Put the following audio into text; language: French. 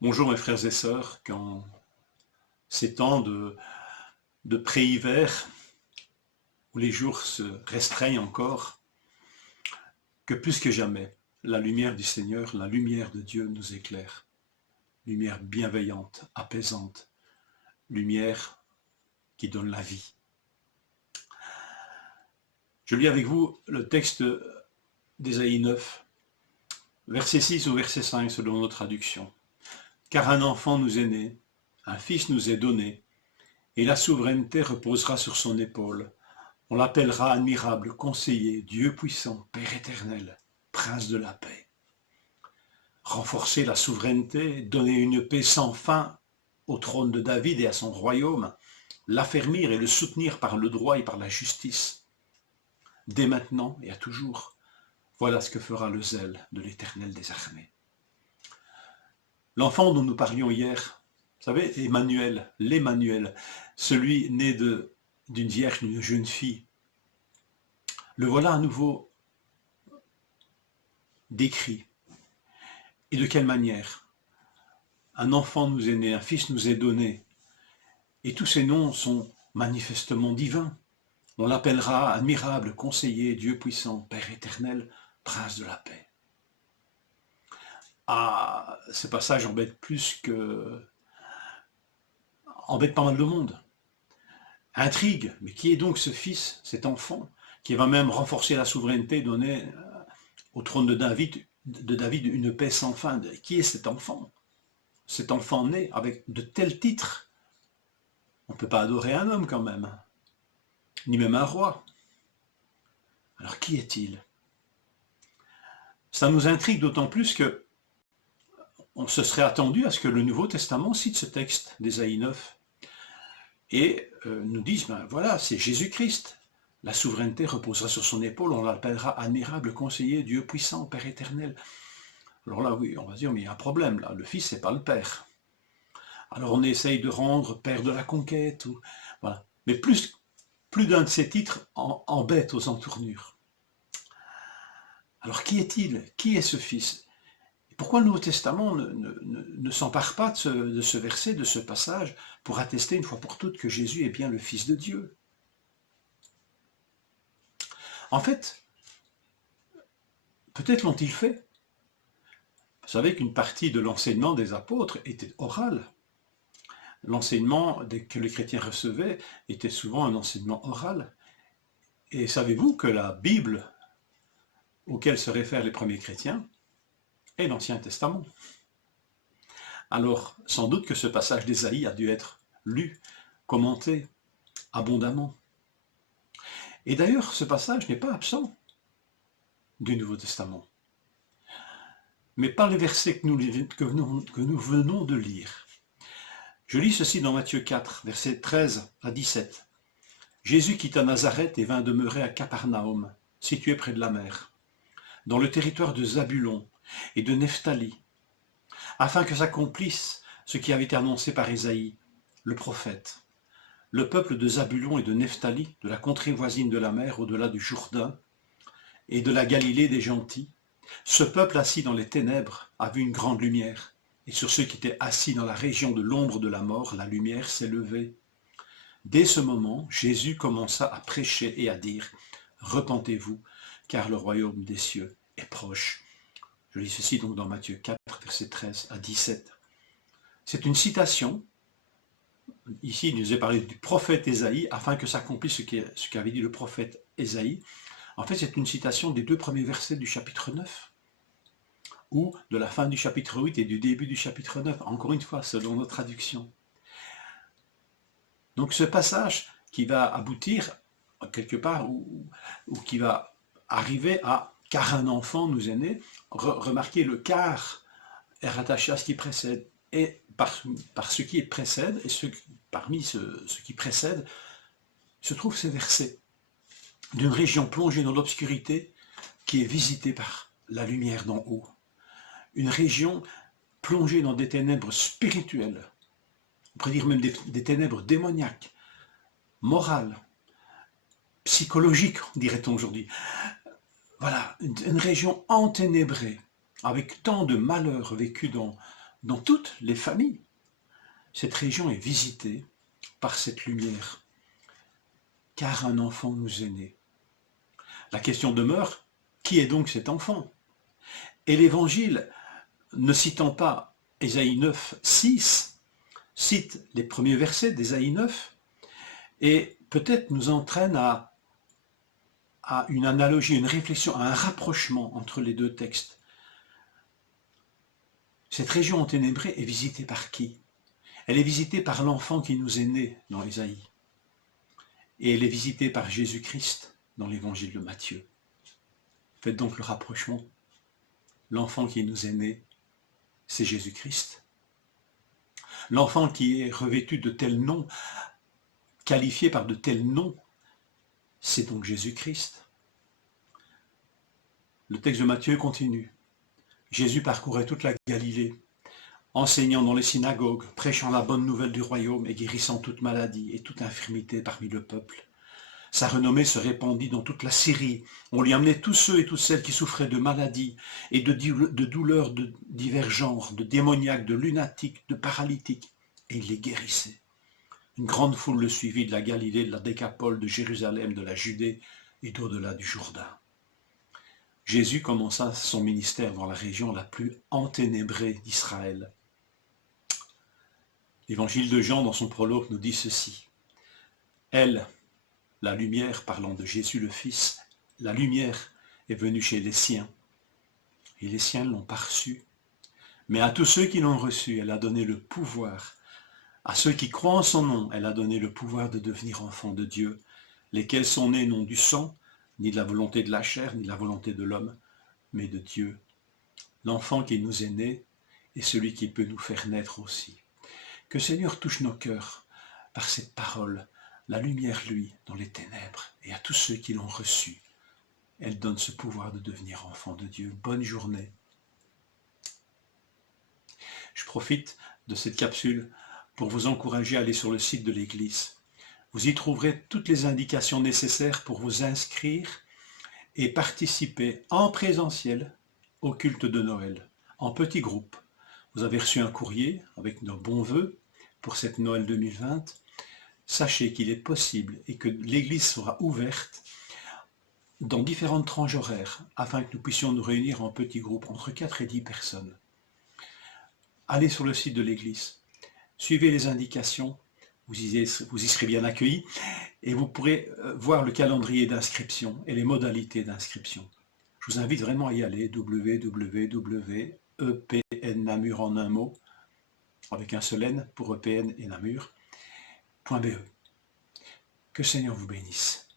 Bonjour mes frères et sœurs, quand ces temps de pré-hiver, où les jours se restreignent encore, que plus que jamais, la lumière du Seigneur, la lumière de Dieu nous éclaire. Lumière bienveillante, apaisante, lumière qui donne la vie. Je lis avec vous le texte d'Ésaïe 9, verset 6 ou verset 5 selon nos traductions. Car un enfant nous est né, un fils nous est donné, et la souveraineté reposera sur son épaule. On l'appellera admirable, conseiller, Dieu puissant, Père éternel, Prince de la paix. Renforcer la souveraineté, donner une paix sans fin au trône de David et à son royaume, l'affermir et le soutenir par le droit et par la justice. Dès maintenant et à toujours, voilà ce que fera le zèle de l'Éternel des armées. L'enfant dont nous parlions hier, vous savez, Emmanuel, l'Emmanuel, celui né d'une vierge, d'une jeune fille, le voilà à nouveau décrit. Et de quelle manière? Un enfant nous est né, un fils nous est donné, et tous ces noms sont manifestement divins. On l'appellera admirable, conseiller, Dieu puissant, Père éternel, Prince de la paix. Ah, ce passage embête pas mal de monde. Intrigue, mais qui est donc ce fils, cet enfant, qui va même renforcer la souveraineté, donner au trône de David une paix sans fin? Qui est cet enfant? Cet enfant né avec de tels titres? On ne peut pas adorer un homme quand même, ni même un roi. Alors qui est-il? Ça nous intrigue d'autant plus que on se serait attendu à ce que le Nouveau Testament cite ce texte d'Ésaïe 9 et nous dise, ben voilà, c'est Jésus-Christ. La souveraineté reposera sur son épaule, on l'appellera admirable, conseiller, Dieu puissant, Père éternel. Alors là, oui, on va dire, mais il y a un problème là, le Fils, c'est pas le Père. Alors on essaye de rendre Père de la conquête, voilà. Mais plus d'un de ces titres embête aux entournures. Alors qui est-il? Qui est ce Fils? Pourquoi le Nouveau Testament ne s'empare pas de ce verset, de ce passage, pour attester une fois pour toutes que Jésus est bien le Fils de Dieu? En fait, peut-être l'ont-ils fait. Vous savez qu'une partie de l'enseignement des apôtres était oral. L'enseignement que les chrétiens recevaient était souvent un enseignement oral. Et savez-vous que la Bible auquel se réfèrent les premiers chrétiens est l'Ancien Testament? Alors, sans doute que ce passage d'Ésaïe a dû être lu, commenté abondamment. Et d'ailleurs, ce passage n'est pas absent du Nouveau Testament. Mais par les versets que nous venons de lire. Je lis ceci dans Matthieu 4, versets 13 à 17. Jésus quitta Nazareth et vint demeurer à Capernaum, situé près de la mer, dans le territoire de Zabulon et de Nephtali, afin que s'accomplisse ce qui avait été annoncé par Ésaïe, le prophète. Le peuple de Zabulon et de Nephtali, de la contrée voisine de la mer, au-delà du Jourdain, et de la Galilée des gentils, ce peuple assis dans les ténèbres a vu une grande lumière, et sur ceux qui étaient assis dans la région de l'ombre de la mort, la lumière s'est levée. Dès ce moment, Jésus commença à prêcher et à dire « Repentez-vous, car le royaume des cieux est proche. » Je lis ceci donc dans Matthieu 4, versets 13 à 17. C'est une citation. Ici, il nous est parlé du prophète Ésaïe, afin que s'accomplisse ce qu'avait dit le prophète Ésaïe. En fait, c'est une citation des 2 premiers versets du chapitre 9, ou de la fin du chapitre 8 et du début du chapitre 9, encore une fois, selon nos traductions. Donc ce passage qui va aboutir quelque part, ou qui va arriver à « car un enfant nous est né », remarquez, le « car » est rattaché à ce qui précède, et par ce qui précède, et parmi ce qui précède, se trouvent ces versets d'une région plongée dans l'obscurité qui est visitée par la lumière d'en haut. Une région plongée dans des ténèbres spirituelles, on pourrait dire même des ténèbres démoniaques, morales, psychologiques, dirait-on aujourd'hui. Voilà, une région enténébrée, avec tant de malheurs vécus dans toutes les familles. Cette région est visitée par cette lumière, car un enfant nous est né. La question demeure, qui est donc cet enfant? Et l'Évangile, ne citant pas Ésaïe 9, 6, cite les premiers versets d'Ésaïe 9, et peut-être nous entraîne à une analogie, une réflexion, à un rapprochement entre les deux textes. Cette région enténébrée est visitée par qui? Elle est visitée par l'enfant qui nous est né dans Ésaïe. Et elle est visitée par Jésus-Christ dans l'évangile de Matthieu. Faites donc le rapprochement. L'enfant qui nous est né, c'est Jésus-Christ. L'enfant qui est revêtu de tels noms, qualifié par de tels noms, c'est donc Jésus-Christ. Le texte de Matthieu continue. Jésus parcourait toute la Galilée, enseignant dans les synagogues, prêchant la bonne nouvelle du royaume et guérissant toute maladie et toute infirmité parmi le peuple. Sa renommée se répandit dans toute la Syrie. On lui amenait tous ceux et toutes celles qui souffraient de maladies et de douleurs de divers genres, de démoniaques, de lunatiques, de paralytiques, et il les guérissait. Une grande foule le suivit de la Galilée, de la Décapole, de Jérusalem, de la Judée et d'au-delà du Jourdain. Jésus commença son ministère dans la région la plus enténébrée d'Israël. L'évangile de Jean, dans son prologue, nous dit ceci. Elle, la lumière, parlant de Jésus le Fils, la lumière est venue chez les siens, et les siens l'ont pas reçue. Mais à tous ceux qui l'ont reçue, elle a donné le pouvoir. À ceux qui croient en son nom, elle a donné le pouvoir de devenir enfants de Dieu, lesquels sont nés non du sang, ni de la volonté de la chair, ni de la volonté de l'homme, mais de Dieu. L'enfant qui nous est né est celui qui peut nous faire naître aussi. Que Seigneur touche nos cœurs par cette parole, la lumière, lui, dans les ténèbres, et à tous ceux qui l'ont reçue. Elle donne ce pouvoir de devenir enfant de Dieu. Bonne journée. Je profite de cette capsule pour vous encourager à aller sur le site de l'Église. Vous y trouverez toutes les indications nécessaires pour vous inscrire et participer en présentiel au culte de Noël, en petits groupes. Vous avez reçu un courrier avec nos bons vœux pour cette Noël 2020. Sachez qu'il est possible et que l'Église sera ouverte dans différentes tranches horaires afin que nous puissions nous réunir en petits groupes entre 4 et 10 personnes. Allez sur le site de l'Église, suivez les indications, vous y serez bien accueillis et vous pourrez voir le calendrier d'inscription et les modalités d'inscription. Je vous invite vraiment à y aller, www.epn-namur en un mot, avec un seul N pour EPN et Namur.be. Que le Seigneur vous bénisse.